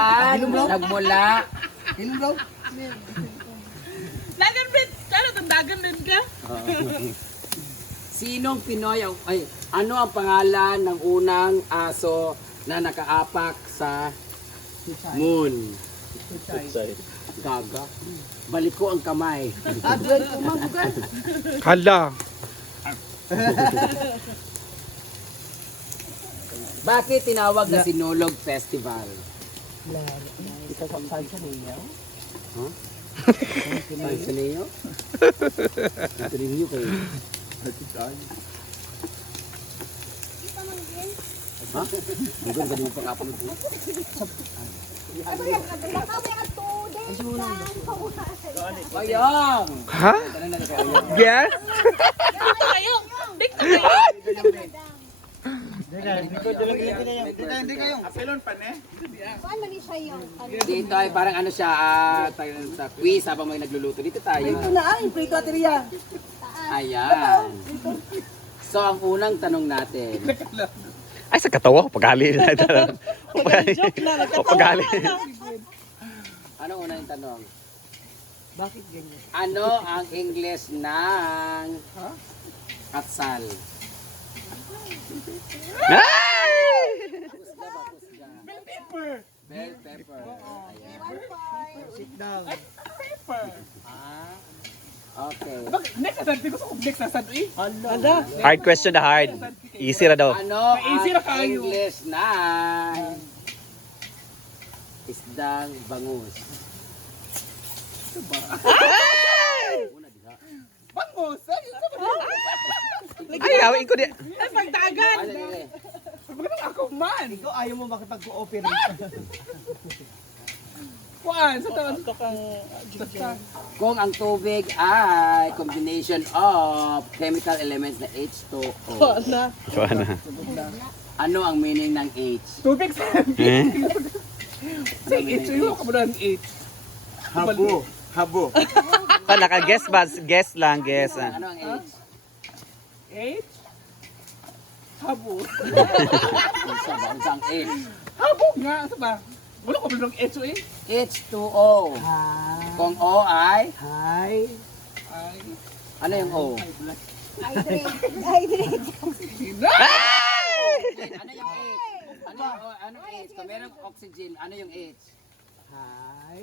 saan nagmula? Hilong Dagan din. Ano itong dagan din ka? Sinong Pinoy ay ano ang pangalan ng unang aso na nakaapak sa moon? Gaga. Balik ko ang kamay. Hala. Bakit tinawag na Sinulog Festival? Ito sa salsa niya. Ay, sa niyo? Ito rin niyo kayo. Ha? Bukan ka din mo pang-upload mo? Ayang! Ha? Yes? Dito kayo. Dito kayo. Hindi kayo. Dito ay parang ano siya, sa quiz habang may nagluluto. Dito tayo. Ito na ay, prito ateriya. Ayan. So, ang unang tanong natin. Ay, sa katawa. Pagali na ito. Pagali. Anong unang tanong? Bakit ganyan? Ano ang English ng katsal? Ay! Bell pepper. Bell pepper. Ayan. Sit down. Ah, okay. Next na sad. Gusto ko next na sad. Hala. Hard question na hard. Easy ra daw. Ano Easy ang na kayo. English ng isdang bangus? Bangos. Ay, gawin ko di. Ay, pagdagan. Ano yun? Pagdagan ako man. Ikaw ayaw mo makipag-cooperate. Kuan. Sa taon. Kung ang tubig ay combination of chemical elements na H2O, Kuha na. ano ang meaning ng H? Tubig sa Eh? Say it. Yung ka mo ng 8. Habo. Pa, naka-guess ba? Guess lang, guess. Ano ang H? 8? Habo. Isa ba? Isa ang H? Habo nga. Ito ba? Wala ko ba ng 8 eh? H2O. Kung O ay, Hi. Ay. ano yung O? Sina? Ano yung H? Ano yung O? Ano yung H? Kung merong oxygen, ano yung H? Hi.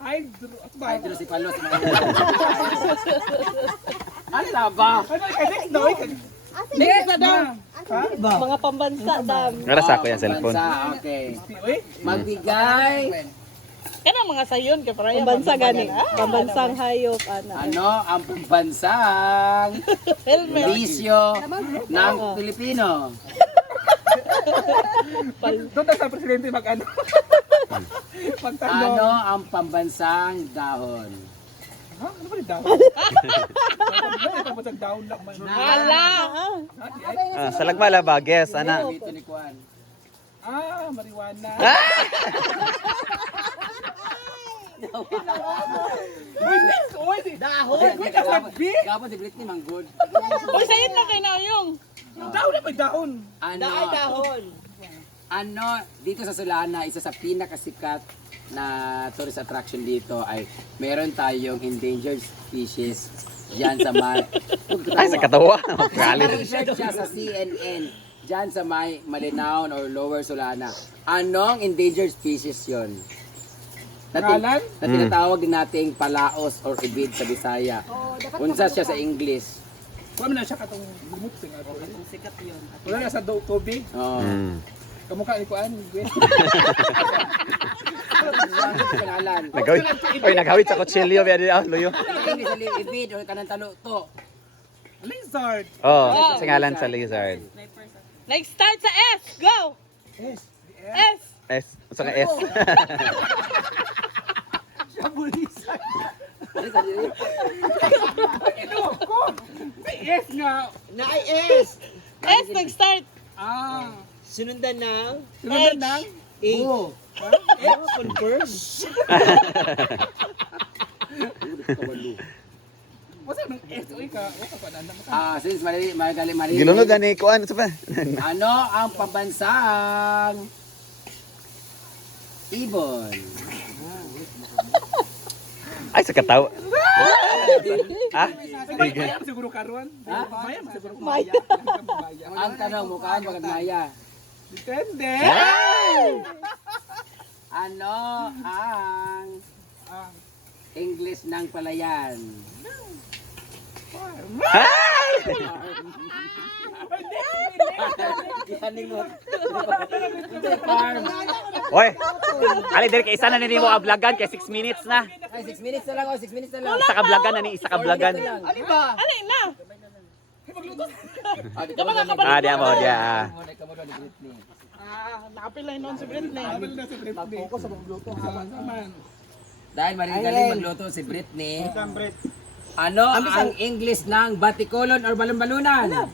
Hydro. Ito ba? Hydro si Palos. Ano ba? Ano? Next daw. Next na daw. Ba? Mga pambansa dam. Wala sa ako yung cellphone. Pambansa, okay. Uy. Magbigay. Kaya mga sayon ka para Pambansa gani. Pambansang hayop ana. Ano ang pambansang Helmet. bisyo ng Pilipino? Doon tayo sa presidente mag-ano. Magtanong. Ano ang pambansang dahon? Ha? Ano ba yung down? Ano ba yung down lang man? Hala! Sa lagmala ba? Guess, ana. Dito ni Juan. Marijuana. Dahon. Uy, kasagbi. Gapon si Britney Manggod. Uy, sayin na kayo na yung. Dahon na may dahon. Ano, dito sa Solana, isa sa pinakasikat na tourist attraction dito ay meron tayong endangered species diyan sa may Ay, sa katawa. Pagali. research siya sa CNN diyan sa may Malinaon or Lower Solana. Anong endangered species 'yon? Pangalan? Na tinatawag din nating palaos or ibid sa Bisaya. Unsa siya sa English? Wala na siya katong lumot. Sikat yun. Wala na sa tubig. Oh. Kamukha ni Kuan. Pangalan. Nagawit. Oy, nagawit sa kutsilyo. Biya luyo. Ini sa ibid or kanang talo to. Lizard. Oh, singalan sa lizard. Nag-start sa S. Go. Yes. S. S. Unsa ka S? Shabulisan. Ito ko. May S nga. Na ay S. S nag-start. Sinundan ng Sunod na ng A. Confirm. Wasa ng S. Uy ka. Wasa pa na. Since magaling Gilunod ani kuan sa pa. Ano ang pambansang Ibon. Ay, sa katawa. Ha? Maya siguro karon. Ha? Maya siguro Maya. Maya. Ang tanong mo kaan bakit Maya? Depende. Ano ang English ng palayan? Ihaningot. Farm. Oy. Ali diri kay isa na nini mo ablagan kay 6 minutes na. Ay, 6 minutes na lang, 6 minutes na lang. Isa ka ablagan na ni isa ka ablagan. Ano ba? Alin na? Ah, dia mo dia. Nakapilay noon si Britney. Abel na si Britney. Focus sa magluto. Saman. Dahil marigaling magluto si Britney. Ano ang English ng batikolon or balon-balunan?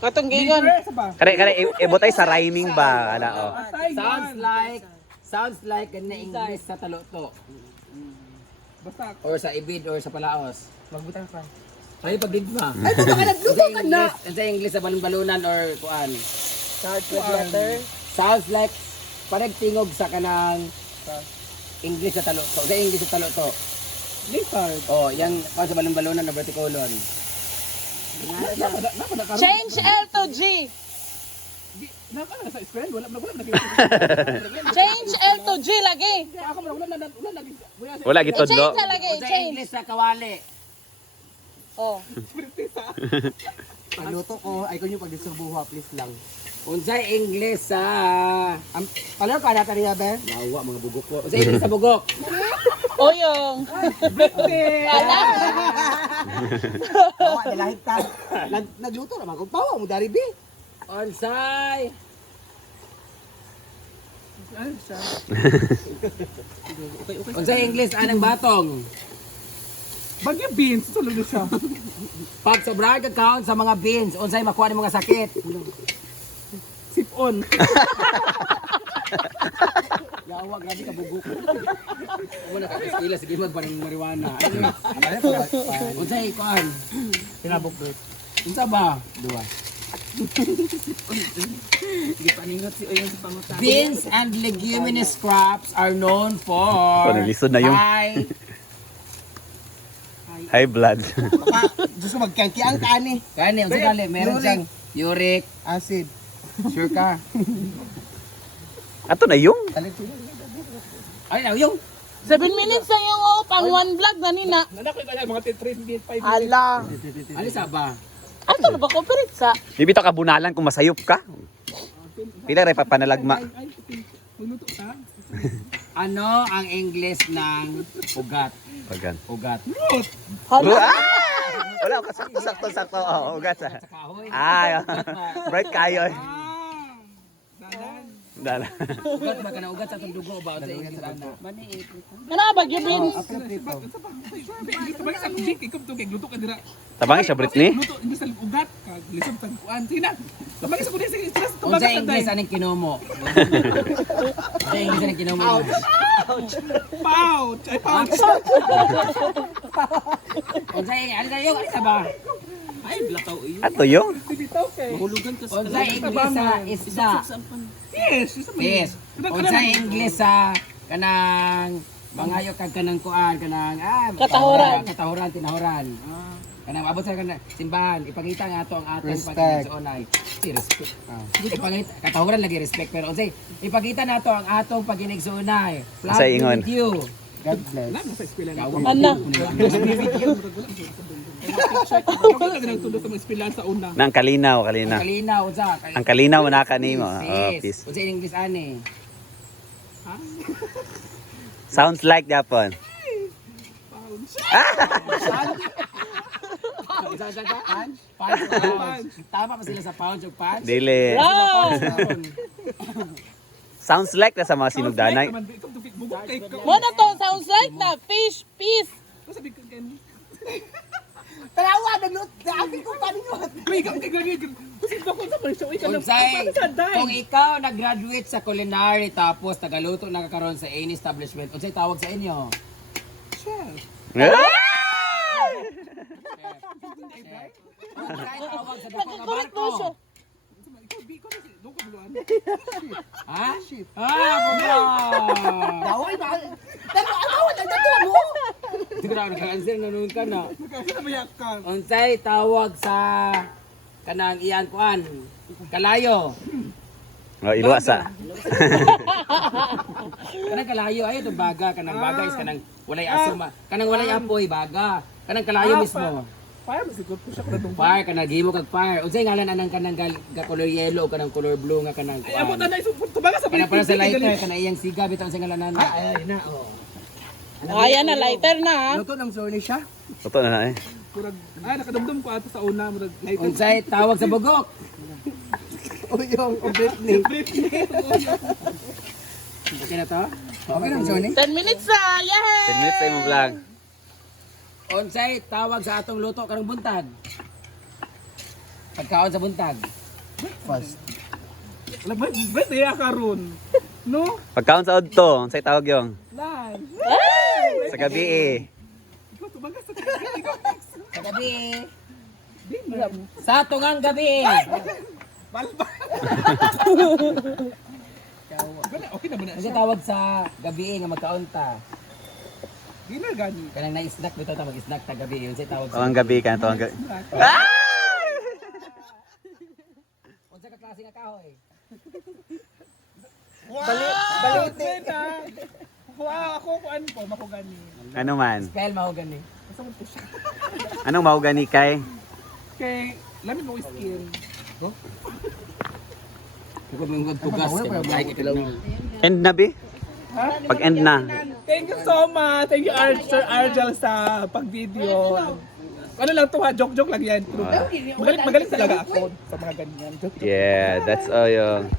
Katong gigon. Kare ibutay sa rhyming ba ala oh. Sounds like na English sa taluto. Basta Or sa ibid or sa palaos. magbutang sa. Ay, pag din ba? Ay, baka nagluto ka na! Sa English sa balon-balunan or kuan. Start with letter. Sounds like parang tingog sa kanang English sa taluto. Sa English sa taluto. Lizard. Oh, yang pa sa balon-balunan or batikolon. Change L to G. Naka na sa friend wala na Change L to G lagi. Ako wala na lagi. Wala gitod Change lo. na lagi. Sa Change. English sa kawali. Oh. Pagluto ko, ay ko yung pag-distribuha, please lang. Unsay English sa Paano ka natin niya, Ben? lawa mga bugok po. Unsay English sa bugok? Oyong. Ala. Oo, nilahit ka. Nagluto naman kung pawa mo, dari, be. Unsay Unsay English anang batong? Bagyo beans tulog na siya. Pag sa bank account sa mga beans, unsay makuha ni mga sakit? Sip-on. Yawa, grabe ka bugok. Wala ka kastila, sige magbarang marijuana. Unsay kuan? Pinabok doon. Unsa ba? Dua. Beans and leguminous crops are known for Oh, naglisod na yung- High blood. Baka, gusto magkangkiang ka ni. Kani, unsa dali? Meron siyang uric. Acid. Sure ka? Ato na yung. Ay, na yung 7 minutes na yung oh, pang one vlog na nina. Nanak ko kaya mga 3 minutes 5 minutes. Ala. ano sa ba? Ato na ba ko sa? Bibito ka bunalan kung masayop ka. Pila ray papanalagma. Ay, magluto ta. Ano ang English ng ugat? Pagan. Ugat. Hala. Wala ka sakto. Oh, ugat sa. Sa kahoy. Ay. Bright kayo. Dadan. Dala. Ugat ba ka na ugat sa itong dugo ba? Unsa English ana? Ano ba yung beans? Sabay sa kujik ikaw to kay gluto ka dira. Tabangi siya Britney. Gluto hindi sa ugat ka lisod tag kuan. Sige na. Sabay sa kujik sige stress to Unsa English anong kinumo? Unsa English anong kinumo? Pouch. Ay pouch. Unsa ano sa yung ano sa ba? Ay, blakaw iyo. Ato yung. Bitaw kay. Unsa English sa isda? Yes, isa man. Yes. Unsa English sa kanang mangayo kag kanang kuan kanang Katahuran. katahuran tinahuran. Kanang abot sa kanang simbahan ipakita nga ato ang atong Respect. pagigsuonay. Si respect. Ipakita katahuran lagi respect pero unsay ipakita nato ang atong pagigsuonay. Unsay ingon? With you. God bless. Wala na sa eskwela na. Ano? Wala ka nagtulog sa mga eskwela sa una. Nang kalinaw. Kalinaw unsa? Ang kalinaw na kanimo. Oh, Sis. peace. Unsa English ani? Sounds like Japon. Unsa sa punch? Punch. Tama pa sila sa punch ug punch? Dili. Wow. Sounds like na sa mga sinugdanay. Ikaw to bugok kay ikaw. Mo na to sounds like na fish piece. Sabi ko kay Tarawa, nagluto. Dami ko pa ninyo. ikaw kay gani. Kasi ba ko sa presyo ikaw na Unsay, sa day. kung ikaw nag-graduate sa culinary tapos tagaluto nakakaroon sa any establishment, unsay tawag sa inyo? Unsay tawag sa dako nga Nagkukulit mo siya. barko? Doon ko duluan. Ha? Bumra! Daway ba? Pero ano, nagdatuwa mo? Siguro naka-answer na nun ka na. Kasi nabayak ka. Unsay tawag sa kanang iyan kuan? Kalayo. Oh, iluwasa. Kanang kalayo ay itong baga, kanang baga is kanang walay aso ma. Kanang walay apoy baga. Kanang kalayo mismo. Fire mo siguro po siya kadong. Fire kanang gimo kag fire. Unsay ngalan anang kanang color yellow o kanang color blue nga kanang Ay, amo kuan. na na isang tubaga sa Kanang para sa lighter kanang iyang siga bitaw unsay ngalan nana. Ay, na, oh. Ayan na, lighter na. Luto ng sorny siya. Totoo na eh. Kurag, nakadumdum ko ato sa una. Murag, lighter. Unsay tawag sa bugok? O yung Britney. Okay na to? Okay ng sorny? 10 minutes na. Yay! 10 minutes tayo mo vlog. Unsay tawag sa atong luto karong buntag? Pagkaon sa buntag. Fast. Alam ba, ba't iya ka ron? No? Pagkaon sa odto, unsay tawag yung? Lan. Sa gabi eh. Ikaw, tubaga sa Sa gabi. Sa tungang gabi. balba. Okay na ba na Unsay siya? tawag sa gabi nga magkaon ta? Di na gani. Kanang na-snack bitaw ta mag-snack ta gabi. Unsay tawag sa Tuwang gabi ka, tuwang gabi. Unsay ka klase nga kahoy? Balite na. Wow, ako kuan po, makugani. Ano man? Spell mahogany. Basta mo po siya. Anong mahugani kay? Kay, lamin mo skin. Ko mong tugas kay kilaw. End na bi? Pag end na. Thank you so much. Thank you, Sir Argel, sa pag-video. Ano lang to ha, joke-joke lang yan. Magaling talaga ako sa mga ganyan. Joke. Yeah, that's all yung